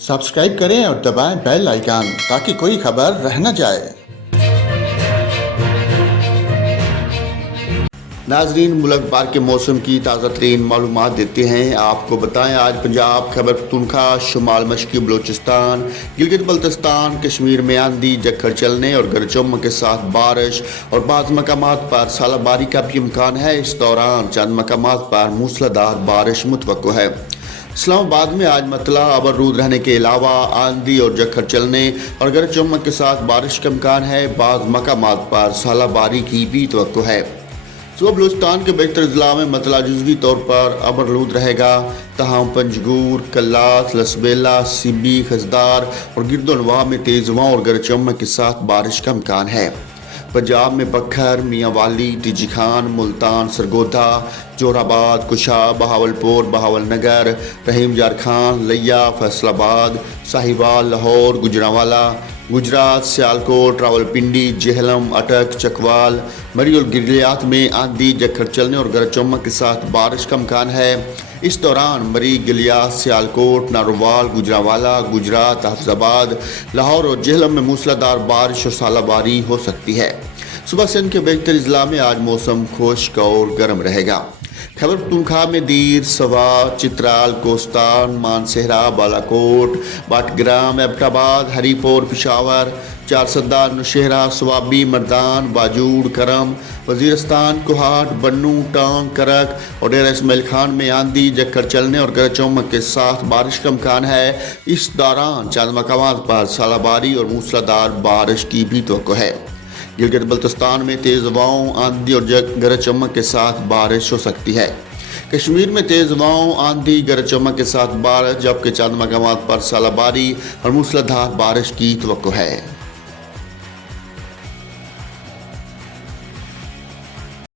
Subscribe करें और दबाएं बेल आइकन ताकि कोई खबर रह न जाए। नाजरीन, मुल्क भर के मौसम की ताज़ा तरीन मालूमात देते हैं। आपको बताएं, आज पंजाब, खैबर पख्तूनख्वा, शुमाल मशरक़ी बलूचिस्तान, गिलगित बल्तिस्तान, कश्मीर में आंधी झक्खड़ चलने और गरज चमक के साथ बारिश और बाज़ मकामात पर सालाबारी का भी इम्कान है। इस दौरान चंद मकामात पर मूसलाधार बारिश मुतवक्को है। इस्लामाबाद में आज मतला अबरूद रहने के अलावा आंधी और झक्खड़ चलने और गरज चमक के साथ बारिश का इम्कान है। बाज़ मकामात पर सालाबारी की भी तवक्को है। सुबह बलूचिस्तान के बेशतर अजला में मतला जुज़वी तौर पर अबरूद रहेगा, तहम पंजगूर, कल्लास, लसबेला, सिबी, खजदार और गिरदोनवाह में तेज़ हवाओं और गरज चमक के साथ बारिश का इम्कान है। पंजाब में बखर, मियांवाली, टीजी खान, मुल्तान, सरगोधा, जोराबाद, कुशा, बहावलपुर, बहावलनगर, रहीम जार खान, लिया, फैसलाबाद, साहिवाल, लाहौर, गुजरांवाला, गुजरात, सियालकोट, रावलपिंडी, जेहलम, अटक, चकवाल, मरी और गिलियात में आंधी झक्खड़ चलने और गरज चमक के साथ बारिश का इम्कान है। इस दौरान मरी, गिलियात, सियालकोट, नारोवाल, गुजरांवाला, गुजरात, हाफिजाबाद, लाहौर और जेहलम में मूसलाधार बारिश और सालाबारी हो सकती है। सुबह सिंध के बेशतर अजला में आज मौसम खुश्क और गर्म रहेगा। खैबर पख्तूनख्वा में दीर, सवा, चित्राल, कोस्तान, मानसेहरा, बालाकोट, बाटग्राम, एबटाबाद, हरीपुर, पिशावर, चारसदा, नौशहरा, स्वाबी, मर्दान, बाजूड़, करम, वजीरस्तान, कोहाट, बन्नू, टांग, करक और डेरा इस्माइल खान में आंधी झक्खड़ चलने और गरज चमक के साथ बारिश का इम्कान है। इस दौरान चंद मकामात पर सालाबारी और मूसलाधार बारिश की भी तवक्को है। गिलगित बल्तिस्तान में तेज़ हवाओं, आंधी और गरज चमक के साथ बारिश हो सकती है। कश्मीर में तेज़ हवाओं, आंधी, गरज चमक के साथ बारिश, जबकि चंद मकामात पर सालाबारी और मूसलाधार बारिश की तवक्को है।